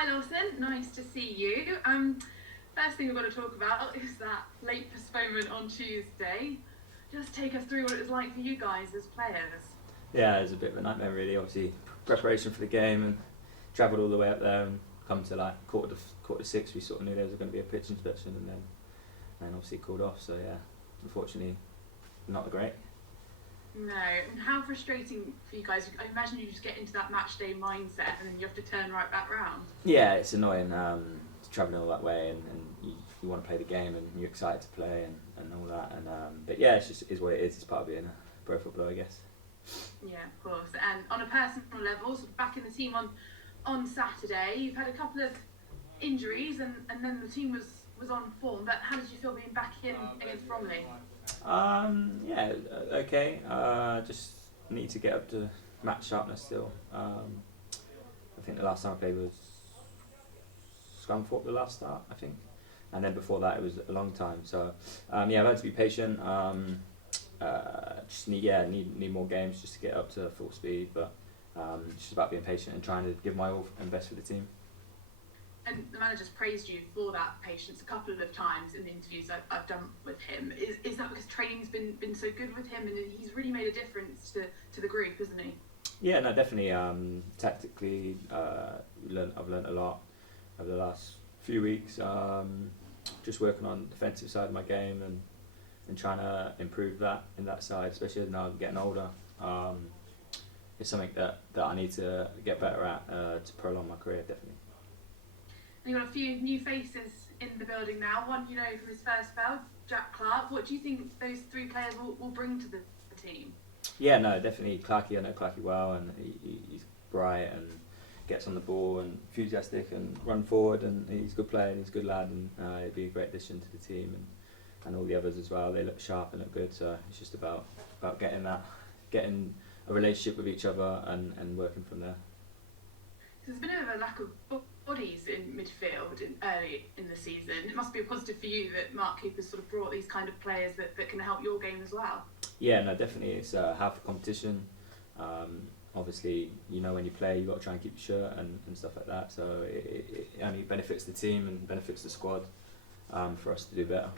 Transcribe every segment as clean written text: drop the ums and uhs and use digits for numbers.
Hi Lawson, nice to see you. First thing we've got to talk about is that late postponement on Tuesday. Just take us through what it was like for you guys as players. Yeah, it was a bit of a nightmare really. Obviously, preparation for the game and travelled all the way up there and come to like quarter to six. We sort of knew there was going to be a pitch inspection and obviously it called off. So yeah, unfortunately, not great. No, and how frustrating for you guys. I imagine you just get into that match day mindset and then you have to turn right back round. Yeah, it's annoying travelling all that way and you want to play the game and you're excited to play and all that. But yeah, it is what it is. It's part of being a pro footballer, I guess. Yeah, of course. And on a personal level, sort of back in the team on Saturday, you've had a couple of injuries and then the team was on form. But how did you feel being back in against Bromley? Yeah, okay. Just need to get up to match sharpness still. I think the last time I played was Scunthorpe, the last start, I think. And then before that it was a long time. So yeah, I've had to be patient. Just need more games just to get up to full speed. But it's just about being patient and trying to give my all and best for the team. And the manager's praised you for that patience a couple of times in the interviews I've done with him. Is that because training's been so good with him and he's really made a difference to the group, isn't he? Yeah, no, definitely. Tactically, I've learnt a lot over the last few weeks. Just working on the defensive side of my game and trying to improve that in that side, especially now I'm getting older. It's something that I need to get better at to prolong my career, definitely. And you've got a few new faces in the building now. One, you know, from his first spell, Jack Clark. What do you think those three players will bring to the team? Yeah, no, definitely Clarky. I know Clarky well, and he's bright and gets on the ball and enthusiastic and run forward, and he's a good player and he's a good lad, and he'd be a great addition to the team and all the others as well. They look sharp and look good, so it's just about getting a relationship with each other and working from there. There's been a bit of a lack of bodies in midfield early in the season. It must be a positive for you that Mark Cooper's sort of brought these kind of players that can help your game as well. Yeah, no, definitely. It's half the competition. Obviously, you know, when you play, you've got to try and keep your shirt and stuff like that. So it only benefits the team and benefits the squad for us to do better.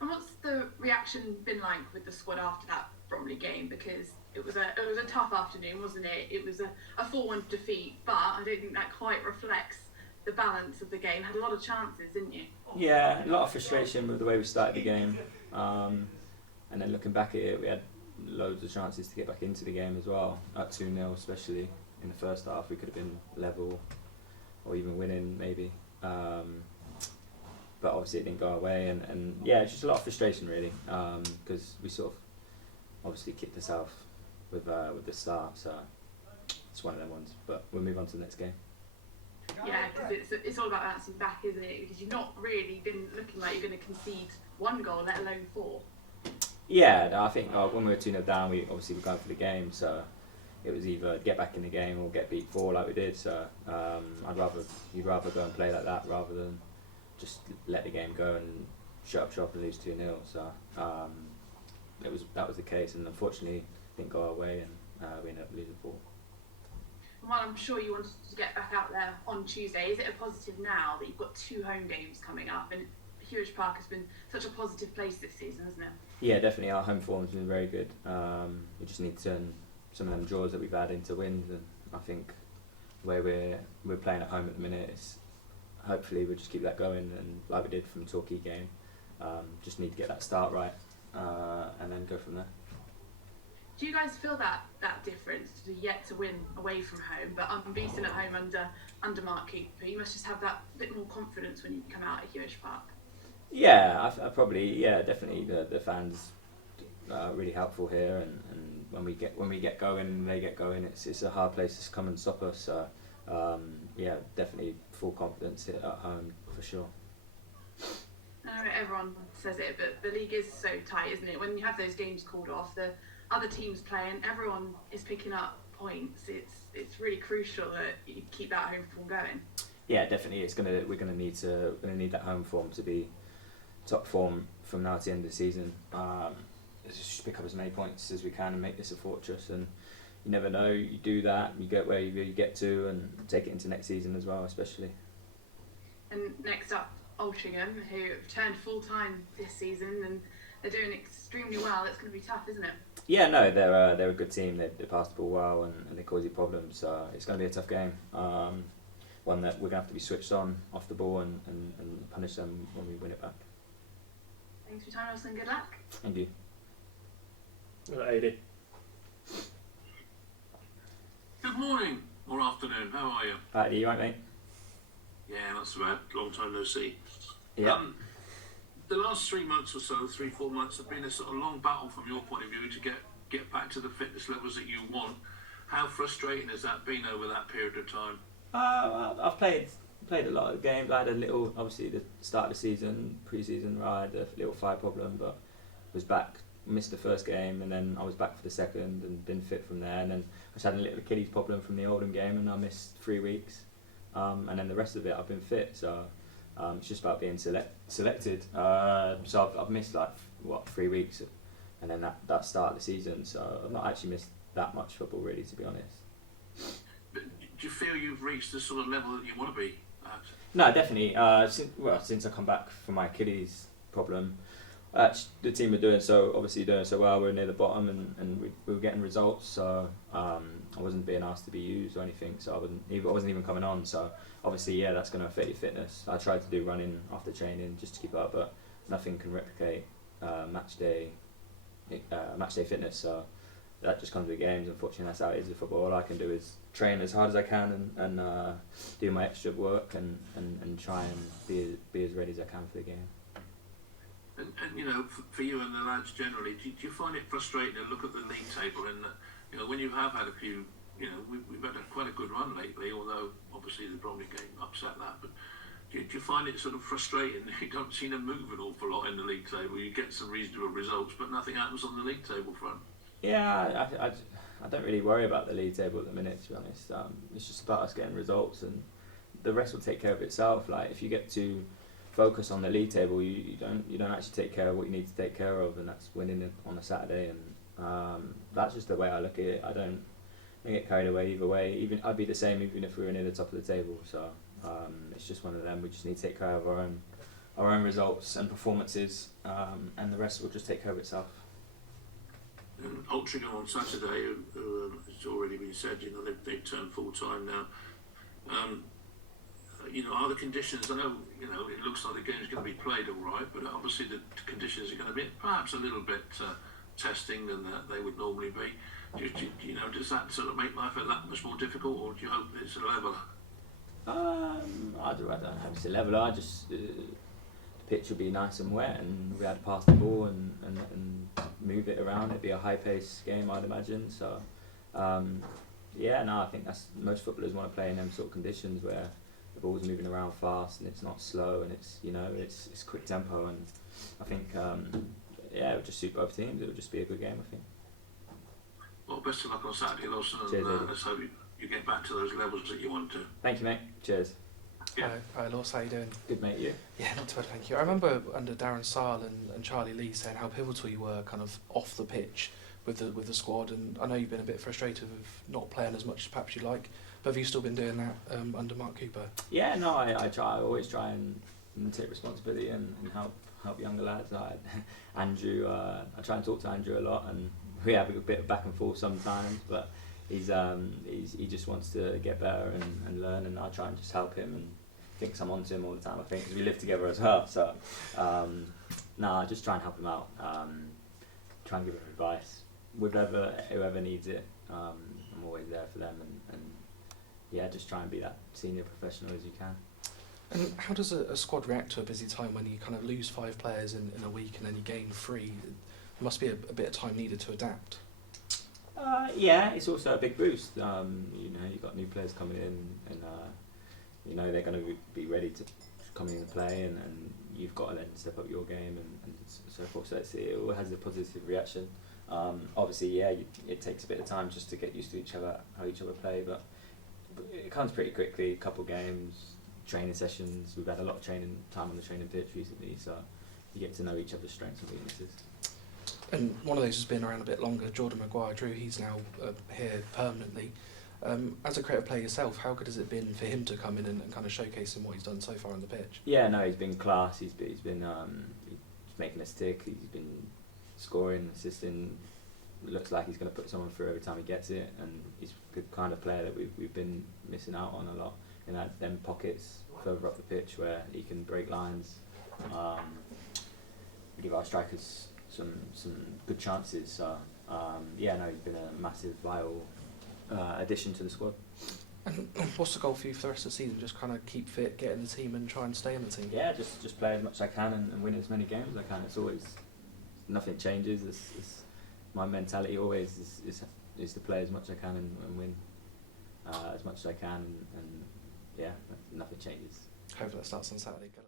And what's the reaction been like with the squad after that Bromley game? Because it was a tough afternoon, wasn't it? It was a 4-1 defeat, but I don't think that quite reflects the balance of the game. Had a lot of chances, didn't you? Yeah, a lot of frustration with the way we started the game. And then looking back at it, we had loads of chances to get back into the game as well. At 2-0, especially in the first half, we could have been level or even winning maybe. But obviously it didn't go our way, and yeah, it's just a lot of frustration really, because we sort of obviously kicked ourselves with the start, so it's one of them ones. But we'll move on to the next game. Yeah, because it's all about bouncing back, isn't it? Because you've not really been looking like you're going to concede one goal, let alone 4. Yeah, I think when we were 2-0 down, we obviously were going for the game, so it was either get back in the game or get beat 4 like we did. So you'd rather go and play like that rather than just let the game go and shut up shop and lose 2-0. So that was the case, and unfortunately it didn't go our way, and we ended up losing 4. Well, I'm sure you wanted to get back out there on Tuesday. Is it a positive now that you've got 2 home games coming up? And Hewish Park has been such a positive place this season, hasn't it? Yeah, definitely. Our home form's been very good. We just need to turn some of them draws that we've had into wins, and I think where we're playing at home at the minute, is hopefully we'll just keep that going, and like we did from the Torquay game, just need to get that start right, and then go from there. Do you guys feel that difference to yet to win away from home, but unbeaten at home under Mark Cooper? You must just have that bit more confidence when you come out at Hewish Park. Yeah, I probably, yeah, definitely. The fans are really helpful here, and when we get going and they get going, it's a hard place to come and stop us. So yeah, definitely full confidence here at home for sure. I know everyone says it, but the league is so tight, isn't it? When you have those games called off, the other teams playing, everyone is picking up points. It's really crucial that you keep that home form going. Yeah, definitely. We're gonna need that home form to be top form from now to the end of the season. Let's just pick up as many points as we can and make this a fortress. And you never know. You do that, you get where you get to, and take it into next season as well, especially. And next up, Altrincham, who have turned full-time this season, and they're doing extremely well. It's going to be tough, isn't it? Yeah, no, they're a good team. They pass the ball well and they cause you problems. So it's going to be a tough game. One that we're going to have to be switched on off the ball and punish them when we win it back. Thanks for your time, Lawson. Good luck. Thank you. AD. Good morning or afternoon. How are you? Are you right, mate? Yeah, not so bad. Long time no see. Yeah. The last 3 months or so, 3-4 months, have been a sort of long battle from your point of view to get back to the fitness levels that you want. How frustrating has that been over that period of time? I've played a lot of games. I had a little, obviously, the start of the season, pre-season, I had a little thigh problem, but was back, missed the first game, and then I was back for the second and been fit from there. And then I just had a little Achilles problem from the Oldham game, and I missed 3 weeks. And then the rest of it, I've been fit. So it's just about being selected. So I've missed 3 weeks, and then that start of the season. So I've not actually missed that much football, really, to be honest. But do you feel you've reached the sort of level that you want to be at? No, definitely. Since I come back from my Achilles problem, the team are doing so well. We're near the bottom, and we were getting results. So I wasn't being asked to be used or anything. So I wasn't even coming on. So obviously, yeah, that's going to affect your fitness. I tried to do running after training just to keep it up, but nothing can replicate match day fitness. So that just comes with games. Unfortunately, that's how it is with football. All I can do is train as hard as I can and do my extra work and try and be as ready as I can for the game. And you know, for you and the lads generally, do you find it frustrating to look at the league table and you know, when you have had a few, you know, we've had quite a good run lately, although obviously the Bromley game upset that, but do you find it sort of frustrating that you don't seem to move an awful lot in the league table? You get some reasonable results, but nothing happens on the league table front. Yeah, I don't really worry about the league table at the minute, to be honest. It's just about us getting results, and the rest will take care of itself. Like, if you get to focus on the league table, you don't actually take care of what you need to take care of, and that's winning on a Saturday. And that's just the way I look at it. I don't get carried away either way. Even I'd be the same even if we were near the top of the table. So it's just one of them. We just need to take care of our own results and performances, and the rest will just take care of itself. Altrincham on Saturday, it's already been said, you know, they've turned full time now. You know, are the conditions, I know, you know, it looks like the game's going to be played all right, but obviously the conditions are going to be perhaps a little bit testing than they would normally be. You know, does that sort of make life that much more difficult, or do you hope it's a leveller? I don't have it's a leveller. I just the pitch will be nice and wet, and we had to pass the ball and move it around. It'd be a high-paced game, I'd imagine. So, I think that's most footballers want to play in them sort of conditions where the ball's moving around fast and it's not slow and it's quick tempo. And I think it would just suit both teams. It would just be a good game, I think. Well, best of luck on Saturday, Lawson, and Cheers, let's hope you get back to those levels that you want to. Thank you, mate. Cheers. Yeah. Hi, Lawson, how you doing? Good, mate. You? Yeah, not too bad, thank you. I remember under Darren Sarl and Charlie Lee saying how pivotal you were kind of off the pitch with the squad, and I know you've been a bit frustrated with not playing as much as perhaps you'd like, but have you still been doing that under Mark Cooper? Yeah, no, I always try and take responsibility and help younger lads. Andrew, I try and talk to Andrew a lot, and we have a bit of back and forth sometimes, but he just wants to get better and learn, and I try and just help him and thinks I'm on to him all the time, I think, because we live together as well. So, I just try and help him out, try and give him advice. Whoever needs it, I'm always there for them, and just try and be that senior professional as you can. And how does a squad react to a busy time when you kind of lose 5 players in a week and then you gain 3? There must be a bit of time needed to adapt. It's also a big boost. You've got new players coming in, and they're going to be ready to come in and play, and you've got to then step up your game and so forth. So it all has a positive reaction. Obviously, it takes a bit of time just to get used to how each other play, but it comes pretty quickly. A couple of games, training sessions. We've had a lot of training time on the training pitch recently, so you get to know each other's strengths and weaknesses. And one of those has been around a bit longer, Jordan Maguire-Drew, he's now here permanently. As a creative player yourself, how good has it been for him to come in and kind of showcasing what he's done so far on the pitch? Yeah, no, he's been class. He's been making us tick. He's been scoring, assisting. It looks like he's going to put someone through every time he gets it, and he's the kind of player that we've been missing out on a lot in them pockets further up the pitch where he can break lines, give our strikers some good chances. So yeah, no, he's been a massive, vital addition to the squad. And what's the goal for you for the rest of the season? Just kind of keep fit, get in the team, and try and stay in the team. Yeah, just play as much as I can and win as many games as I can. It's always, nothing changes. It's my mentality always is to play as much as I can and win as much as I can, and yeah, nothing changes. Hopefully that starts on Saturday.